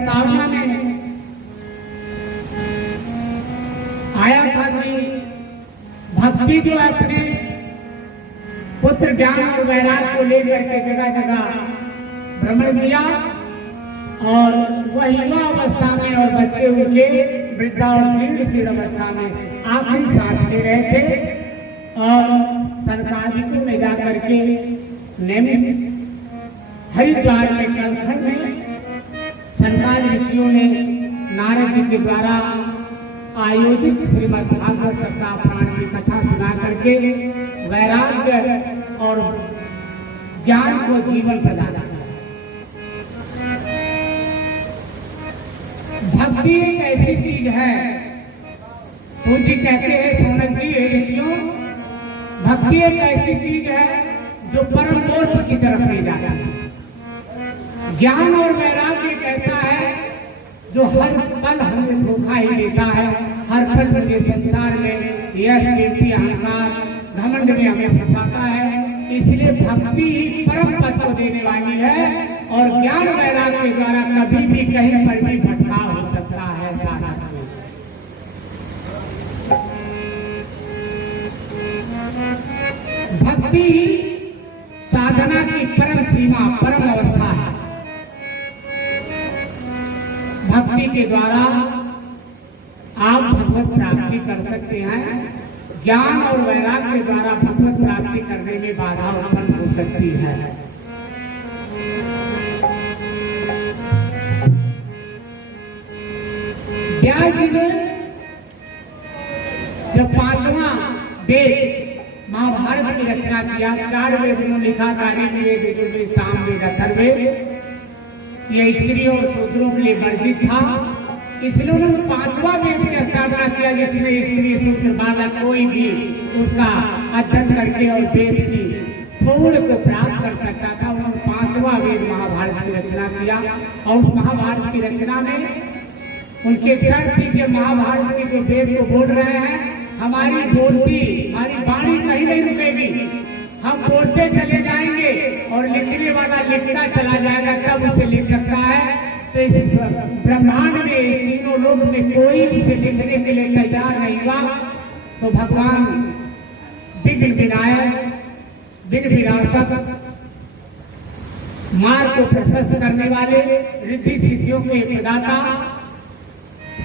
प्रस्तावना में आया था कि भक्ति जो अपने पुत्र ज्ञान और वैराग्य को लेकर के जगह जगह भ्रमण किया और वह युवा अवस्था में और बच्चे उनके वृद्धा और जीर्णशील अवस्था में आखिरी सांस ले रहे थे और सनकादिकों ने जाकर के नैमिष हरिद्वार के कलखंड में सनकादि ऋषियों ने नारद जी के द्वारा आयोजित श्रीमद् भागवत सप्ताह पुराण की कथा सुना करके वैराग्य और ज्ञान को जीवन प्रदान किया। भक्ति एक ऐसी चीज है, सूत जी कहते हैं, सोनक जी ऋषियों, भक्ति एक ऐसी चीज है जो परम मोक्ष की तरफ ले जाता है। ज्ञान और वैराग्य एक ऐसा है जो हर पल हमें धोखा ही देता है, हर पल मुझे संसार में यश कीर्ति अहंकार घमंड में हमें फंसाता है। इसलिए भक्ति ही परम पद को देने वाली है और ज्ञान वैराग्य के द्वारा कभी भी कहीं पर भी भटकाव हो सकता है। सारा भक्ति ही साधना की परम सीमा परम अवस्था है। भक्ति के द्वारा आप भगवत प्राप्ति कर सकते हैं। ज्ञान और वैराग्य के द्वारा भगवत प्राप्ति करने में बाधा उत्पन्न हो सकती है। व्यास जी ने जब 5वां वेद महाभारत की रचना किया, 4 वेद उन्होंने लिखा था, ऋग्वेद, यजुर्वेद, सामवेद, अथर्ववेद। यह स्त्रियों और शूद्रों के लिए वर्जित था, इसलिए उन्होंने 5वां वेद की स्थापना किया जिसमें स्त्री शूद्र बालक कोई भी उसका अध्ययन करके और वेद की पूर्ण को प्राप्त कर सकता था। उन्होंने 5वां वेद महाभारत की रचना किया और उस महाभारत की रचना में उनके शर्त थी कि महाभारत के जो वेद को बोल रहे हैं, हमारी बोलती हमारी वाणी कहीं नहीं रुकेगी, हम बोलते चले जाएंगे और लिखने वाला लिखता चला जाएगा, तब उसे लिख सकता है। तो इस ब्रह्मांड में इस तीनों लोक में कोई उसे लिखने के लिए तैयार नहीं हुआ। तो भगवान विघ्न विनायक, विघ्न विनाशक, मार्ग को प्रशस्त करने वाले, रिद्धि सिद्धियों के प्रदाता,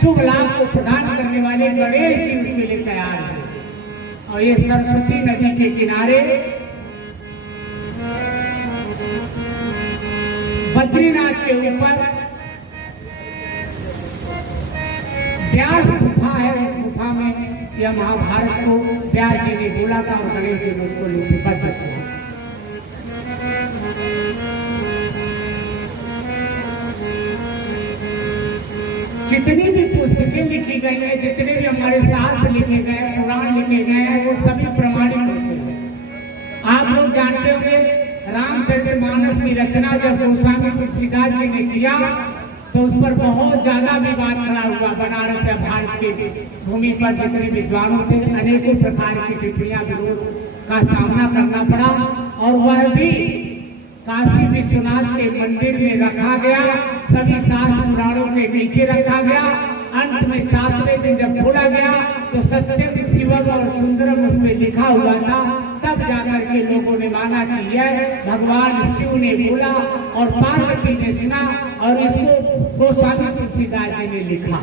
शुभ लाभ को प्रदान करने वाले गणेश जी उसके लिए तैयार है। और ये सरस्वती नदी के किनारे बद्रीनाथ के ऊपर व्यास गुफा है। उस गुफा में यह महाभारत को व्यास जी ने बोला था और गणेश जी ने उसको लिपिबद्ध किया। जितनी भी पुस्तकें लिखी गई है, जितने भी हमारे शास्त्र लिखे गए, पुराण लिखे गए हैं, वो सभी प्रमाणित होते हैं। आप लोग जानते होंगे रामचरितमानस की रचना जब गोस्वामी तुलसीदास जी ने किया तो उस पर बहुत ज्यादा विवाद खड़ा हुआ। बनारस या भारत की भूमि पर जितने विद्वान थे, अनेकों प्रकार की टिप्पणियां विरोध का सामना करना पड़ा और वह भी काशी विश्वनाथ के मंदिर में रखा गया, सभी शास्त्र पुराणों के नीचे रखा गया। अंत में 7वें दिन जब खोला गया तो सत्यम शिवम और सुंदरम उसमें लिखा हुआ था। तब जाकर के लोगों ने माना कि यह भगवान शिव ने बोला और पार्वती ने सुना और इसको गोस्वामी तुलसीदास जी ने लिखा।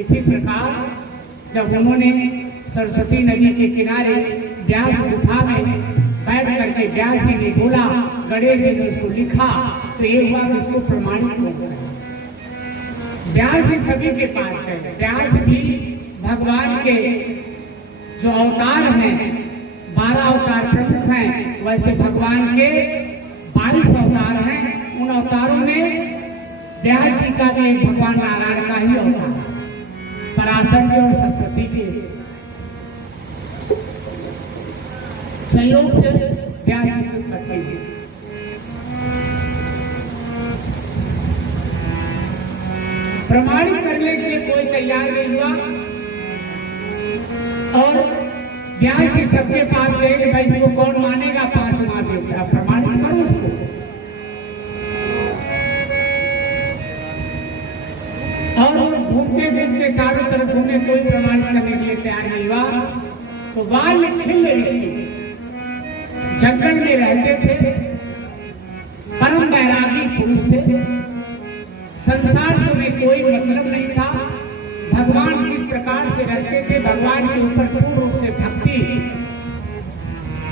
इसी प्रकार जब उन्होंने सरस्वती नदी के किनारे व्यास गुफा में बैठ करके व्यास जी ने बोला, गणेश जी ने उसको लिखा, तो एक बात उसको प्रमाणित हो गया। व्यास जी सभी के पास है। व्यास भी भगवान के जो अवतार हैं, 12 अवतार प्रमुख हैं, वैसे भगवान के 22 अवतार हैं। उन अवतारों में व्यास जी का भी भगवान नारायण का ही अवतार है। पराशर के और सरस्वती के सहयोग से व्यास जी की उत्पत्ति हुई। प्रमाणित करने के लिए कोई तैयार नहीं हुआ और व्यास जी सबके पास गए कि भाई इसको कौन मानेगा, 5वां देवता प्रमाणित करो उसको। घूमते घूमते चारों तरफ घूमे, कोई प्रमाण करने के लिए तैयार नहीं हुआ। तो वाल्मीकि ऋषि जंगल में रहते थे, परम वैरागी पुरुष थे, संसार से उन्हें कोई मतलब नहीं था। भगवान जिस प्रकार से रहते थे, भगवान के ऊपर पूर्ण रूप से भक्ति,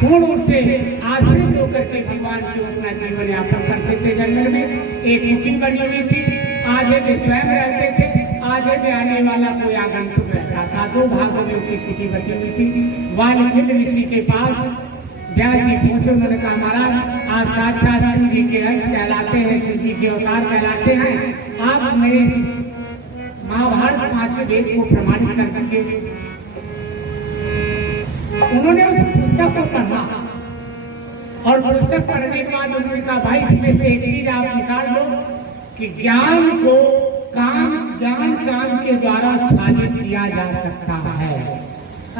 पूर्ण रूप से आश्रित होकर के भगवान के अपना जीवन यापन करते थे। जंगल में एक कुटी बनी हुई थी, आधे में स्वयं रहते थे, आधे में आने वाला कोई आगंतुक रहता था। दो भागों में उनकी स्थिति बची हुई थी। वाल्मीकि ऋषि के पास व्यास जी पहुंचे, उन्होंने कहा महाराज आप साक्षात शिव जी के अंश कहलाते हैं, शिव जी के अवतार कहलाते हैं, आप मेरे महाभारत 5 वेद को प्रमाणित कर दीजिए। उन्होंने उस पुस्तक को पढ़ा और पुस्तक पढ़ने के बाद उन्होंने कहा भाई इसमें से एक चीज आप निकाल दो कि ज्ञान को ज्ञान काम के द्वारा छालित किया जा सकता है।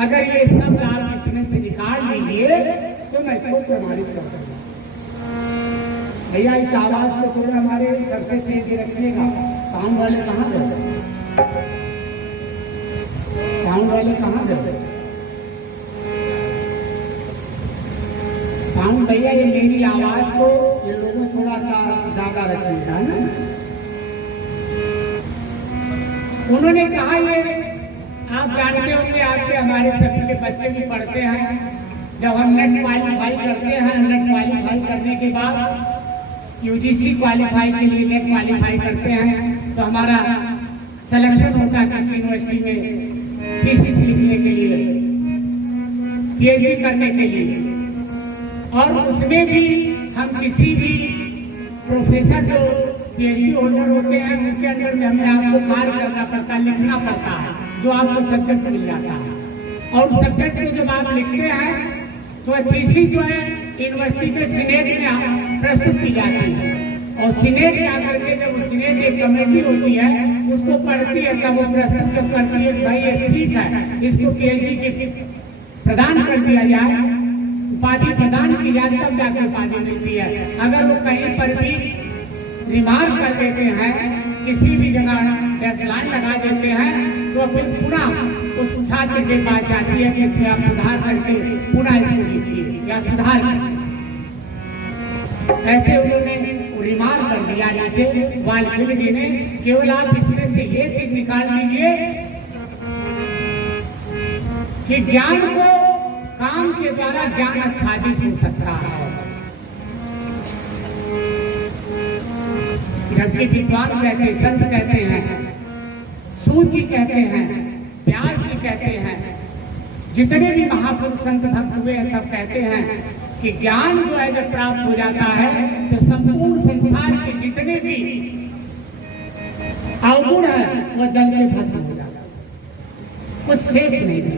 अगर ये सब आप इसमें से निकाल लीजिए तो मैं इसको प्रमाणित कर दूंगा। भैया इस आवाज को थोड़ा हमारे सबसे तेज रखिएगा। साउंड वाले कहाँ गए? साउंड वाले कहाँ गए? साउंड भैया ये मेरी आवाज को ये लोगों थोड़ा सा ज्यादा रखिएगा ना। उन्होंने कहा ये आप जानते होंगे, आपके हमारे सभी के बच्चे भी पढ़ते हैं, जब हम नेट क्वालिफाई करते हैं, नेट क्वालिफाई करने के बाद यूजीसी क्वालिफाई के लिए नेट क्वालिफाई करते हैं, तो हमारा सिलेक्शन होता है किसी यूनिवर्सिटी में थीसिस लिखने के लिए, पीएचडी करने के लिए। और उसमें भी हम किसी भी प्रोफेसर जो पीएचडी होल्डर होते हैं उनके अंदर में हमें आपको कार्य करना पड़ता है, लिखना पड़ता है, जो आपको सब्जेक्ट मिल जाता है। और सब्जेक्ट को जब आप लिखते हैं तो थीसिस जो है यूनिवर्सिटी के सीनेट में प्रस्तुत की जाती है, और सीनेट में आकर के जब वो सीनेट एक कमेटी होती है उसको पढ़ती है, तब वो प्रस्तुत जब करती है भाई ये ठीक है, इसको पीएचडी के प्रदान कर दिया जाए, उपाधि प्रदान की जाए, तब जाकर उपाधि मिलती है। अगर वो कहीं पर भी रिमार्क कर देते हैं, किसी भी जगह डेडलाइन लगा देते हैं, तो फिर पुनः उस छात्र के पास जाती है कि इसमें आप सुधार करके पुनः इसको लिखिए या सुधार कीजिए। ऐसे उन्होंने रिमार्क कर दिया नीचे वाल्मीकि जी ने, केवल आप इसमें से ये चीज निकाल लीजिए कि ज्ञान को काम के द्वारा ज्ञान आच्छादित हो सकता है। जबकि विद्वान कहते, संत कहते हैं, सूची कहते हैं, व्यास जी कहते हैं, जितने भी महापुरुष संत भक्त हुए हैं सब कहते हैं कि ज्ञान जो है जब प्राप्त हो जाता है तो संपूर्ण संसार के जितने भी अवगुण है वह जल के भस्म हो जाता है, कुछ शेष नहीं है।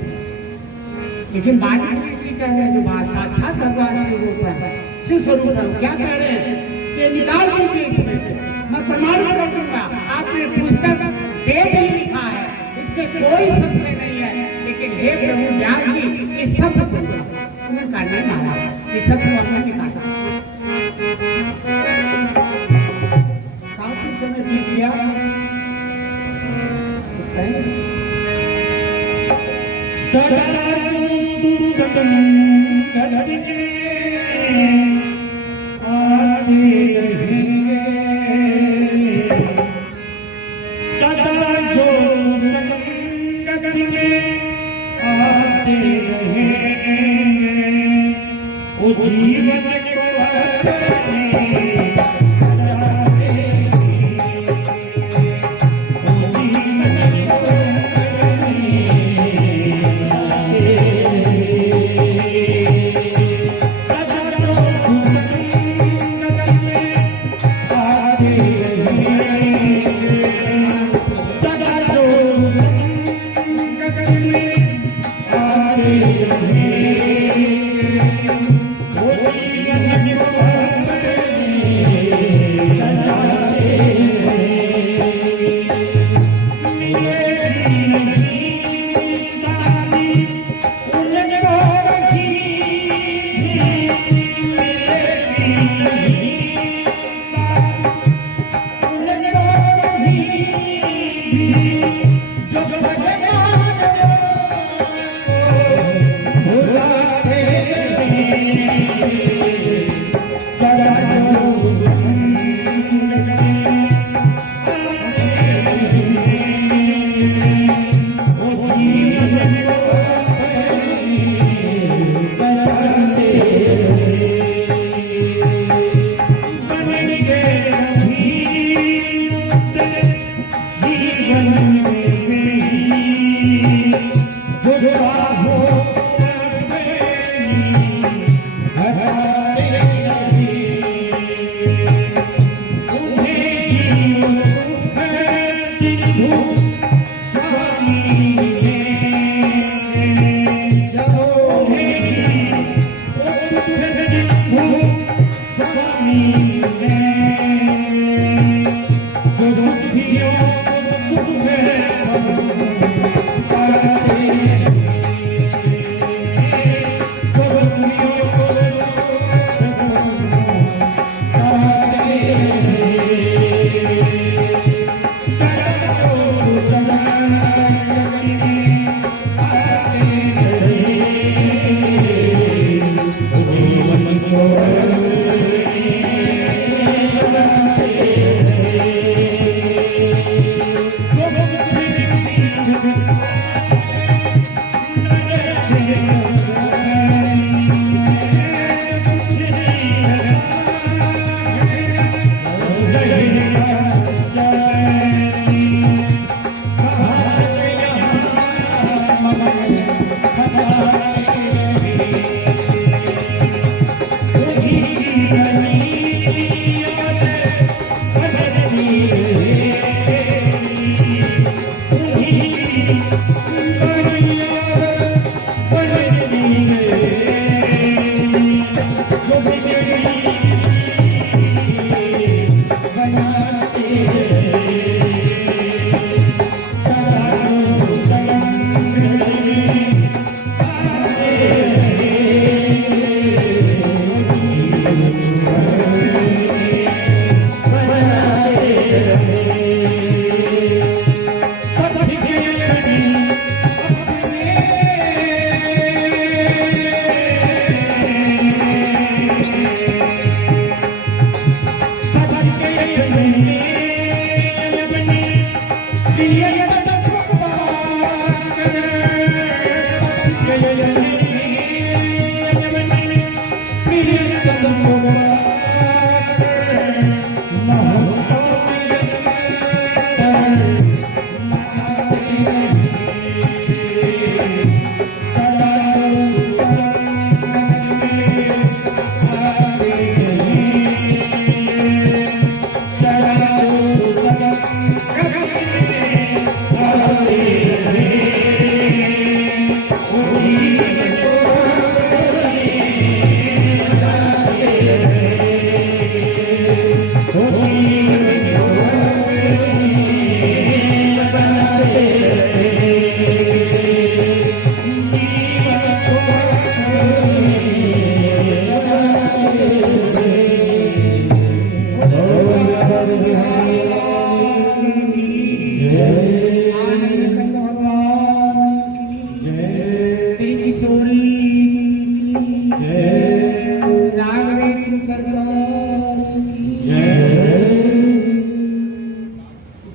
लेकिन वाल्मीकि ऋषि कह रहे हैं जो बात साक्षात भगवान शिव रूप है, शिव स्वरूप है, क्या कह रहे हैं कि निकाल दीजिए इसमें से, मैं प्रमाणित कर दूंगा। आपने पुस्तक वेद ही लिखा है, इसमें कोई संशय नहीं है, लेकिन हे प्रभु व्यास जी इस सब को तुम्हें करना मारा, इस सब को हमने निकाला। काफी समय बीत गया, जीवन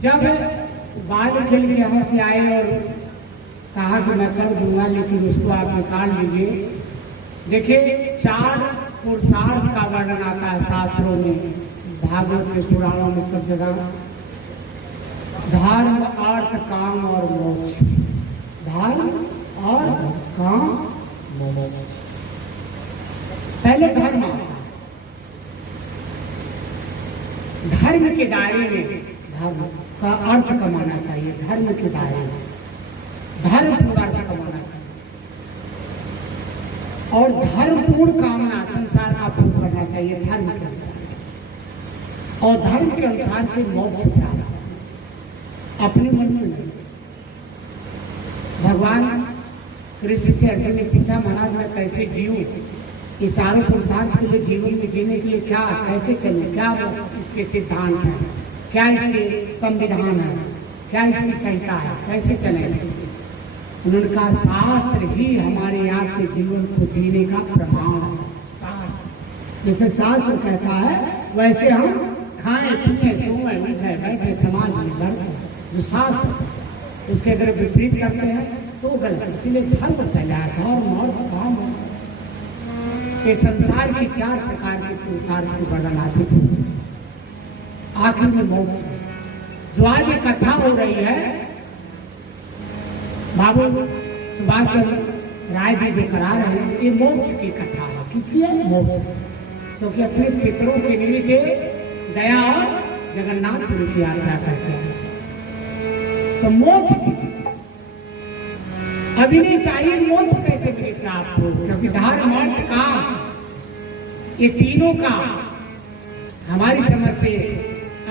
जब बाल खेल के यहाँ से आए और कहा कि मैं कर दूंगा लेकिन उसको आप निकाल लीजिए। देखिए 4 पुरुषार्थ का वर्णन आता है शास्त्रों में, भागवत के पुराणों में, सब जगह। धर्म, अर्थ, काम और मोक्ष। धर्म, अर्थ, काम, मोक्ष। पहले धर्म आता है। धर्म के दायरे में धर्म का अर्थ कमाना चाहिए। धर्म के दायरे में धर्म पूरा अर्थ कमाना चाहिए और धर्मपूर्ण कामना संसार का पूर्ण करना चाहिए धर्म के अनुसार। और धर्म के अनुसार से मोक्ष प्राप्त अपने मन से नहीं। भगवान कृष्ण से अर्जुन ने पूछा, महाराज मैं कैसे जीऊं? ये चारों पुरुषार्थ के लिए जीवन में जीने के लिए क्या कैसे चले, क्या इसके सिद्धांत है, क्या इसके संविधान है, क्या इसकी संहिता है, कैसे चले? उन्होंने कहा शास्त्र ही हमारे यहाँ के जीवन को जीने का प्रमाण है। शास्त्र जैसे शास्त्र कहता है वैसे हम खाएं पिए सोए उठे बैठे समाज में बढ़ते। जो शास्त्र उसके अगर विपरीत करते हैं तो गलत। इसीलिए धर्म फैला है, धर्म और काम। ये संसार की 4 प्रकार के पुरुषार्थ की वर्णन आती है। आखिर में मोक्ष। जो आज ये कथा हो रही है, बाबू सुभाष चंद्र राय जी जो करा रहे हैं, ये मोक्ष की कथा है। किसकी है? मोक्ष। क्योंकि अपने पितरों के निमित्त गया और जगन्नाथपुरी की यात्रा करते हैं तो मोक्ष की। अभी नहीं चाहिए मोक्ष कैसे मिलेगा आपको? क्योंकि धर्म, अर्थ, काम, ये तीनों का हमारी समझ से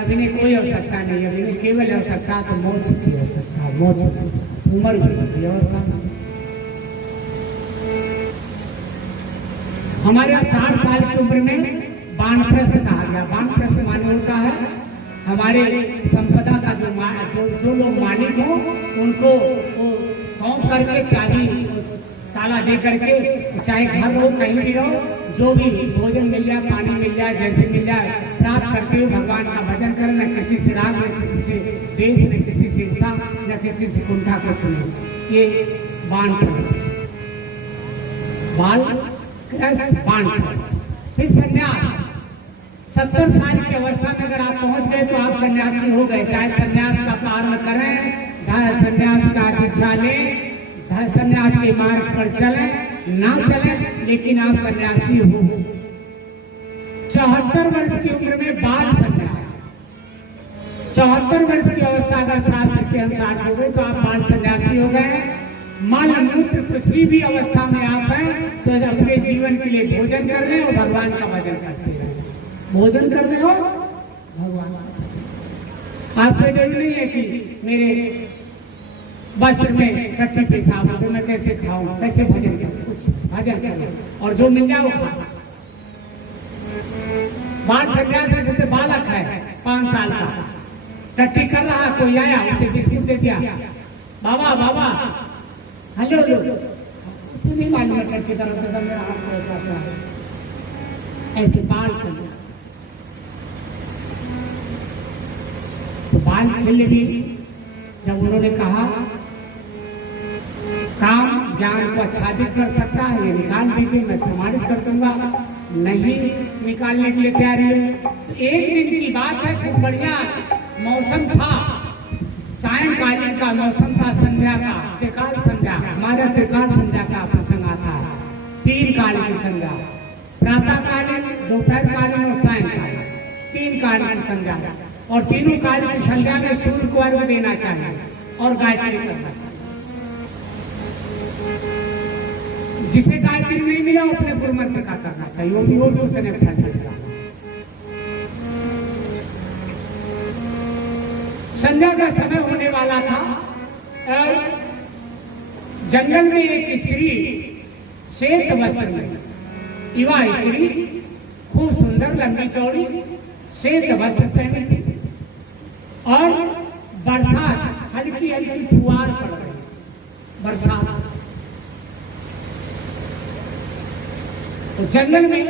अभी नहीं कोई आवश्यकता नहीं। अभी नहीं केवल आवश्यकता तो मोक्ष की आवश्यकता। मोक्ष उम्र की अवस्था हमारे यहाँ 60 साल की उम्र में वानप्रस्थ कहा गया। वानप्रस्थ माने होता है हमारे संपदा का जो लोग मालिक हो उनको सौंप करके चाबी ताला दे करके, चाहे घर हो कहीं भी रहो, जो भी भोजन मिल जाए, पानी मिल जाए, जैसे मिल जाए प्राप्त करते हुए भगवान का भजन करें। न किसी से राग, न किसी से देश, न किसी से ईर्षा, न किसी से कुंठा कुछ नहीं। ये वानप्रस्थ, वानप्रस्थ। फिर संन्यास। 70 साल की अवस्था में अगर आप पहुंच गए तो आप सन्यासी हो गए। चाहे सन्यास का पालन करें, सन्यास का दीक्षा लें, सन्यास के मार्ग पर चलें ना चलें, लेकिन आप सन्यासी हो। 74 वर्ष की उम्र में बाल सन्यास। 74 वर्ष की अवस्था अगर शास्त्र के अनुसार हो गई तो आप बाल सन्यासी हो गए। मल मूत्र किसी भी अवस्था में आप हैं तो अपने जीवन के लिए भोजन कर रहे हो, भगवान का भजन करते रहे। भोजन कर रहे हो भगवान। आपको जरूरी नहीं है कि मेरे वस्त्र में कट्टी पेशाब हो, मैं कैसे खाऊं, कैसे भजन करूं? कुछ भजन करो और जो मिल जाए वो खा। बाल सन्यास में जैसे बालक है 5 साल का, टट्टी कर रहा, कोई आया उसे बिस्कुट दे दिया, बाबा बाबा हेलो लो, उसे नहीं मालूम है टट्टी तरफ से मेरा हाथ पकड़ता है। ऐसे बाल सन्यास। तो बाल खिल भी जब उन्होंने कहा काम ज्ञान को आच्छादित कर सकता है, ये निकाल दीजिए, मैं प्रमाणित कर दूंगा। नहीं निकालने के लिए तैयारी है। तो एक दिन की बात है, खूब बढ़िया मौसम था, सायंकालीन का मौसम था, संध्या का, त्रिकाल संध्या, हमारा त्रिकाल संध्या का प्रसंग आता है। 3 काल की संध्या, प्रातःकालीन, दोपहरकालीन और सायंकालीन, 3 काल की संध्या। और तीनों काल की संध्या में सूर्य को अर्घ देना चाहिए और गायत्री करना चाहिए। जिसे गायत्री नहीं मिला वो अपने गुरु मंत्र का करना चाहिए, वो भी उतने फल मिलेगा। संध्या का समय होने वाला था और जंगल में एक स्त्री श्वेत वस्त्र में, युवा स्त्री खूब सुंदर लंबी चौड़ी श्वेत वस्त्र पहनी थी और बरसात, हल्की हल्की फुहार पड़ रही, बरसात। तो जंगल में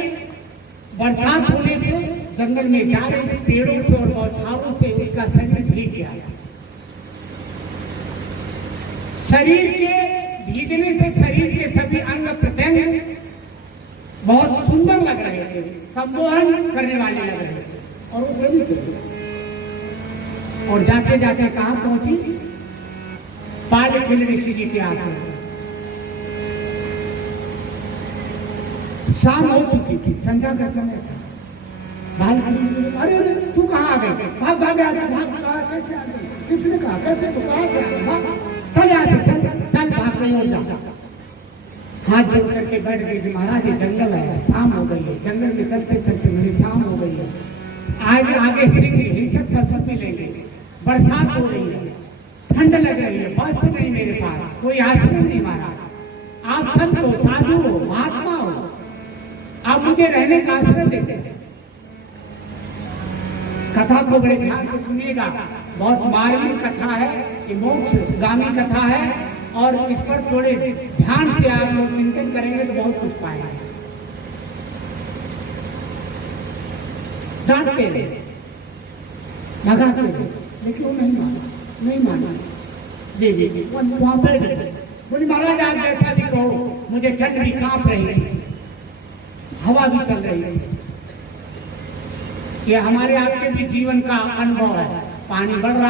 बरसात होने से जंगल में जा रहे पेड़ों से और बौछारों से उसका शरीर भीग गया। शरीर के भीगने से शरीर के सभी अंग प्रत्यंग बहुत सुंदर लग रहे थे, सम्मोहन करने वाले लग रहे थे। और वो चली चली और जाते जाते कहां पहुंची? पालखिल ऋषि जी के आश्रम। शाम हो चुकी थी, संध्या का समय था। अरे अरे तू कहाँ आ गई? भाग भाग आ गया, भाग कैसे आ गई? किसने कहा? कैसे? तो कहाँ से? चल यहाँ से, चल चल, भाग नहीं हो जा। हाथ जोड़ करके बैठ गई। महाराज ये जंगल है, शाम हो गई है, जंगल में चलते चलते मेरी शाम हो गई है। आगे आगे सिंह हिंसक पशु मिलेंगे, बरसात हो रही है, ठंड लग रही है, वस्त्र नहीं मेरे पास, कोई आश्रम नहीं मारा। आप संत हो, साधु हो, महात्मा हो, आप मुझे रहने का आश्रय देते हैं। कथा को बड़े ध्यान से सुनिएगा, बहुत मार्मिक कथा है, ये मोक्षगामी कथा है और इस पर थोड़े ध्यान से आप लोग चिंतन करेंगे तो बहुत कुछ पाएंगे। डांटते रहे, भगाते रहे, लेकिन वो नहीं माना, नहीं माना। जी वहां पर बोली महाराज आप जैसा भी कहो, मुझे ठंड भी कांप रही है, हवा भी चल रही है। ये हमारे आपके भी जीवन का अनुभव है, पानी बढ़ रहा